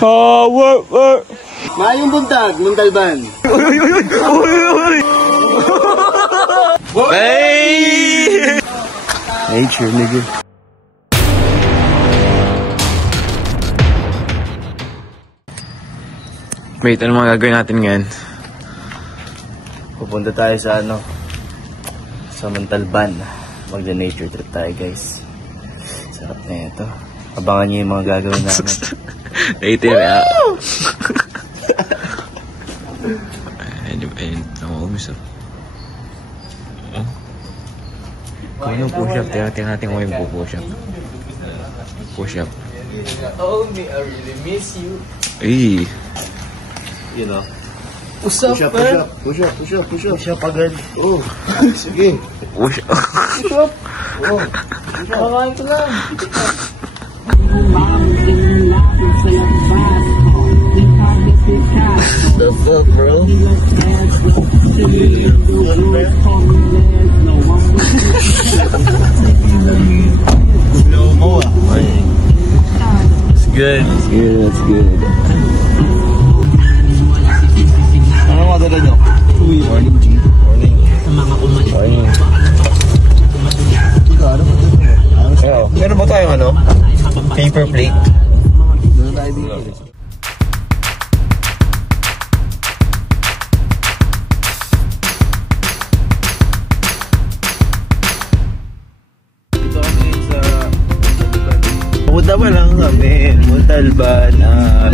Work. Mayong buntag, Montalban. Hey! Nature, nigga. Wait, ano mga gagawin natin ngayon? Pupunta tayo sa sa Montalban. Magda-nature trip tayo, guys. Sarap na ito. Abangan niyo yung mga gagawin namin. Nature, ayun, ako kung yung push-up, tingnan natin kung yung push-up. Push-up. Oh, me, I really miss you. Ay. You know. Push up agad. Oh. Sige. Push up. Oh. Kakain ko lang. The fuck, bro? Slow-mo ah. It's good. It's good. Ano mga dala nyo? Morning, G. Morning. Morning. Meron ba tayong paper plate? Meron tayo dito. Pupunta pa lang kami, Montalban,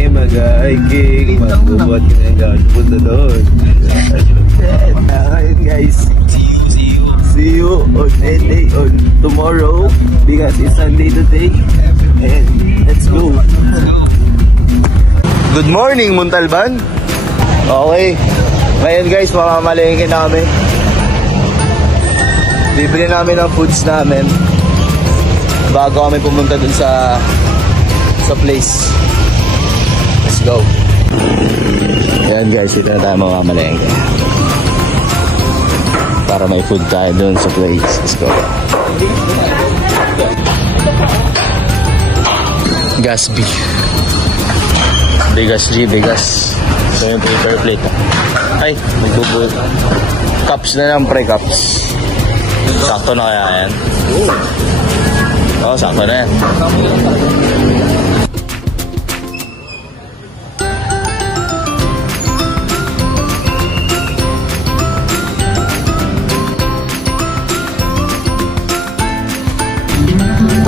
mag-hiking, mag-ubot kami ng gawin, pupunta doon. Ayun guys, see you on Monday, on tomorrow, because it's Sunday today, and let's go. Good morning, Montalban. Okay, ngayon guys, mamamalengke namin. Bibili namin ang foods namin bago kami pumunta dun sa place. Let's go. Ayan guys, dito na tayo mamamalengke para may food tayo dun sa place. Let's go. Gasby. Bigas. So yung paper plate. Ay, magbubul. Cups na lang, pre-cups. Sakto na kaya yan? Oo, sakto na yan.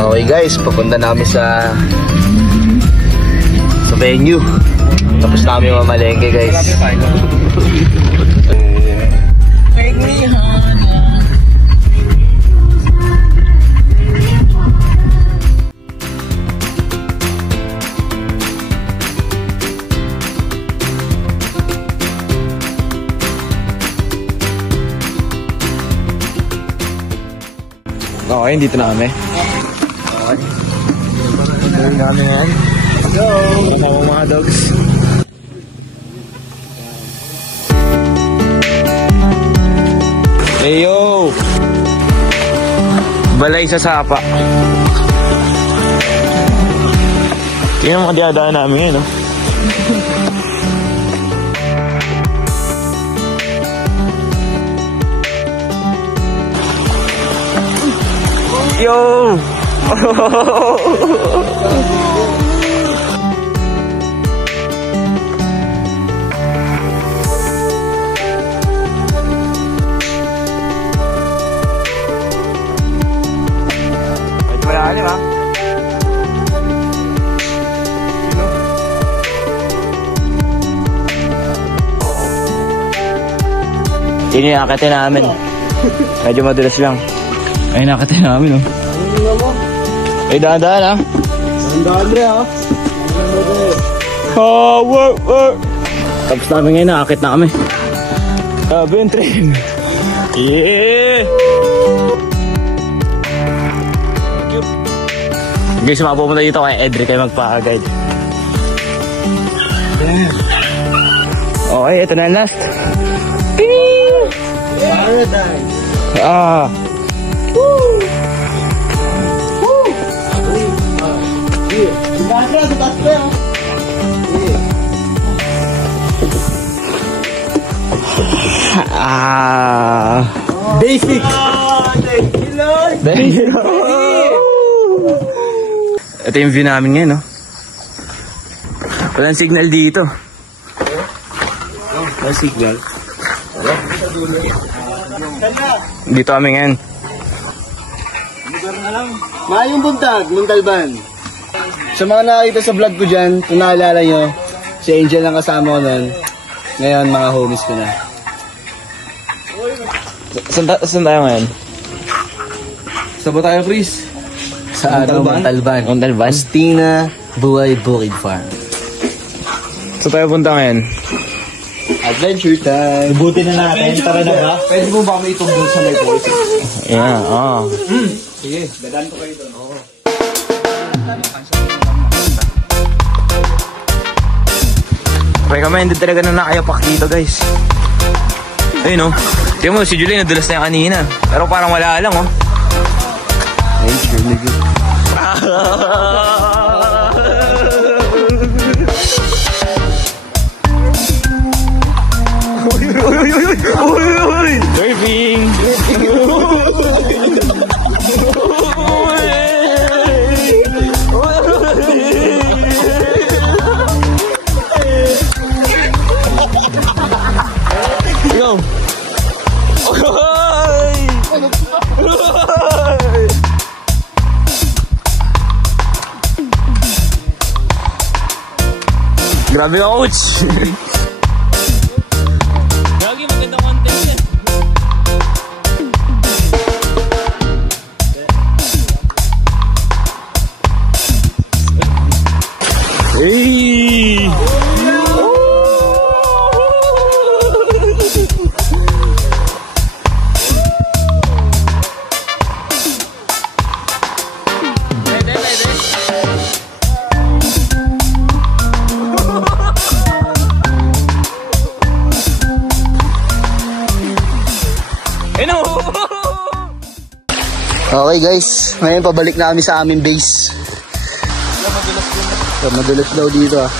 Okay guys, papunta namin sa venue. Tapos namin mamalengke guys. Okay, dito na kami. Okay. Gawin namin yan. Go! Kasama mga dogs. Hey yo! Balay sa sapa. Tingnan mo kadiyadaan namin no? Yo! Malalim ha? Yun yung akatin namin. Medyo madulas lang. Ayun akatin namin oh. Ay, daan-daan ha? Daan-daan rin ha? Work! Tapos namin ngayon, nakakit na kami. Sabi yung train. Yeah! Guys, mapupunta dito kay Edric kayo magpa-guide. Okay, ito na yung last. Paradise! Woo! Woo! Basic! Basic! Ito yung view namin ngayon, no? Walang signal dito. Walang signal. Dito kami ngayon. Maayong buntag, Montalban. Sa mga nakakita sa vlog ko dyan, kung naalala nyo, si Angel ang kasama ko nun. Ngayon, mga homies ko na. Saan tayo ngayon? Saan ba tayo, Chris? Sa Montalban. Montalban? Astina Buhay Bukid Farm. Saan tayo punta ngayon? Adventure time. Buti na natin. Tara na ba? Pwede mo ba kami itong doon sa may voice? Yeah, oo. Sige, dadaan ko kayo doon. Oo. Recommended talaga na nakayapak dito, guys. Ayun, oh. Tingnan mo, si Julie nadulas na yung kanina. Pero parang wala lang, oh. Nature, nigga. Surfing! Yo! Grabe ka, coach! Lagi maganda content yan. Hey! Okay guys, ngayon pabalik na kami sa aming base. Madulas daw dito ah.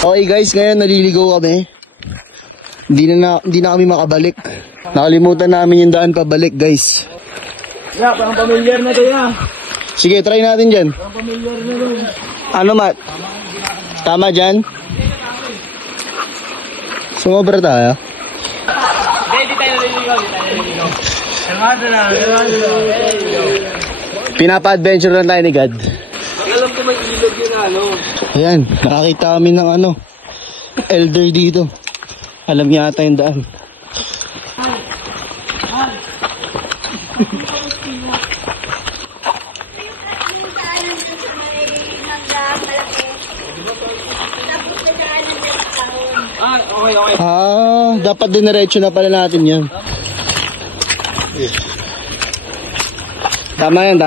Okay guys, ngayon naliligaw kami. Hindi na kami makabalik. Nakalimutan namin yung daan pabalik guys. Yeah, parang pamilyar na tayo. Sige, try natin dyan. Parang pamilyar na doon. Ano Matt? Tama dyan? Sumobra tayo. Hindi tayo naliligaw. Sarado na. Pinapa-adventure lang tayo ni God. Alam ko may ilog yun ano. Ayan, nakakita kami ng elder dito. Alam niya ata yung daan. Okay. Dapat diniretso na pala natin yan. Tama yan. Di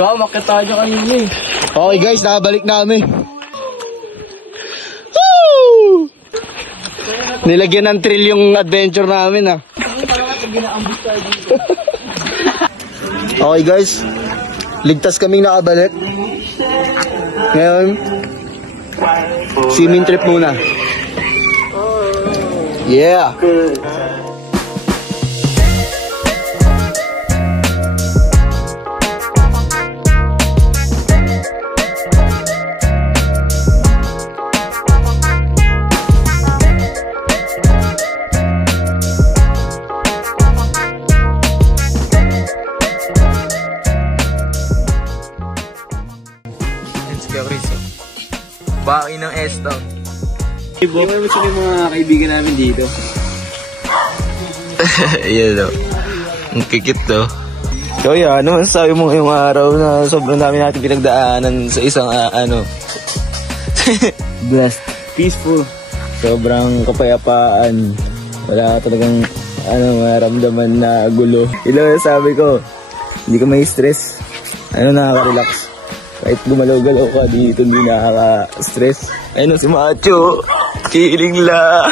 ba, makita nyo kanina eh. Okay guys, nakabalik na kami. Woo! Nilagyan ng thrill yung adventure namin ah. Okay guys, ligtas kaming nakabalik. Ngayon, swimming trip muna. Yeah! Baki ng S-Town. Iwan mo yung mga kaibigan namin dito. Ayan o. Ang kikit to. So yeah, ano masasabi mo ngayong araw na sobrang dami natin pinagdaanan sa isang Blessed. Peaceful. sobrang kapayapaan. Wala talagang maramdaman na gulo. Ilo sabi ko, hindi ka may stress. Nakaka-relax. Kahit gumalaw-galaw ka dito, hindi nakaka-stress. Ayun si Macho. Kiling la.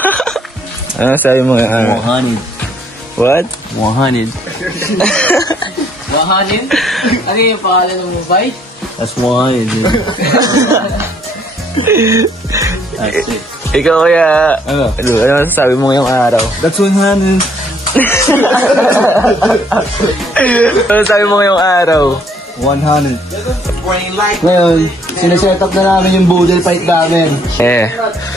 Ano sabi mo? 100. What? 100. 100? Ano yung pangalan ng mobile? That's 100. That's it. Ikaw kaya, Ano? ano sabi mo ngayong araw? That's 100. Ano sabi mo ngayong araw? 100. Ngayon, sineset up na namin yung boodle fight namin.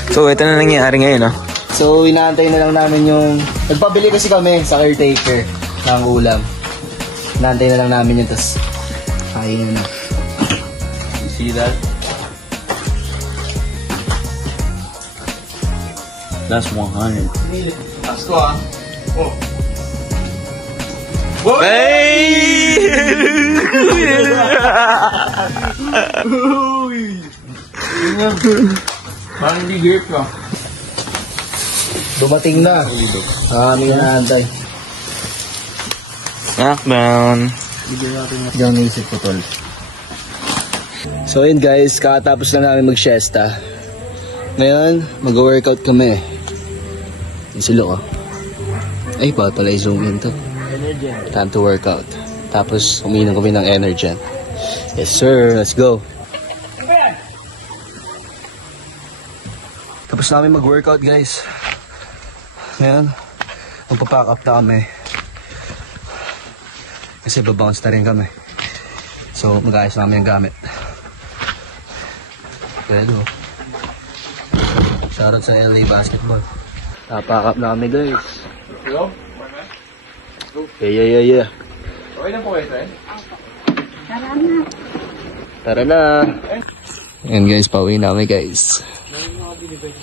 So ito na nangyayari ngayon, no? So, inaantay na lang namin yung... Nagpabili kasi kami sa caretaker ng ulam. Inaantay na lang namin yun, tapos kainin na. You see that? That's 100. That's ko ah. Oh. Hey! Parang hindi grip ka. Dumating na. Aming inaantay. Knockdown. Diyan naisip ko, tol. So yun guys, kakatapos na namin mag-siesta. Ngayon, mag-workout kami. Yung si Luke, oh. Ay, bakit pala i-zoom in to? Time to workout. Tapos, uminom kami ng Energen. Yes sir, let's go. Tapos namin mag-workout guys. Ngayon, magpapack up na kami. Kasi babounce na rin kami. So, mag-ayos namin yung gamit. Pero, shoutout sa LA Basketball. Pack up na kami guys. Hello? Yeah. Okay na po kayo, Trey? Tara na. Ayan guys, pauwi na kami guys.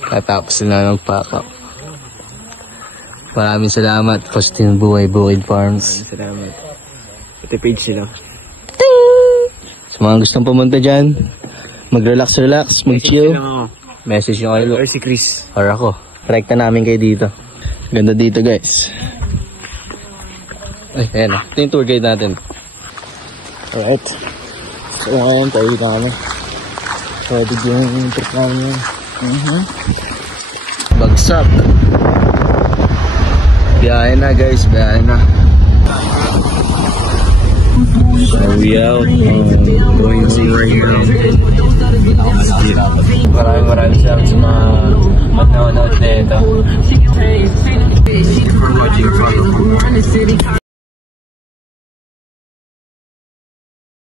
Katapos na ng-pack up. Maraming salamat, Faustin Buhay Bukid Farms. Salamat. Ito page sila. Sa mga gustong pumunta dyan, mag-relax, mag-chill. Message nyo kayo. Or si Chris. Or ako. Rekta namin kayo dito. Ganda dito guys. Ay, ayan na. Ito yung tour guide natin. Alright. So ngayon, pauwi na kami. Pwede yung trip namin yun. Bagsak. Biyahe na guys, biyahe na. So we out. Going to see right now.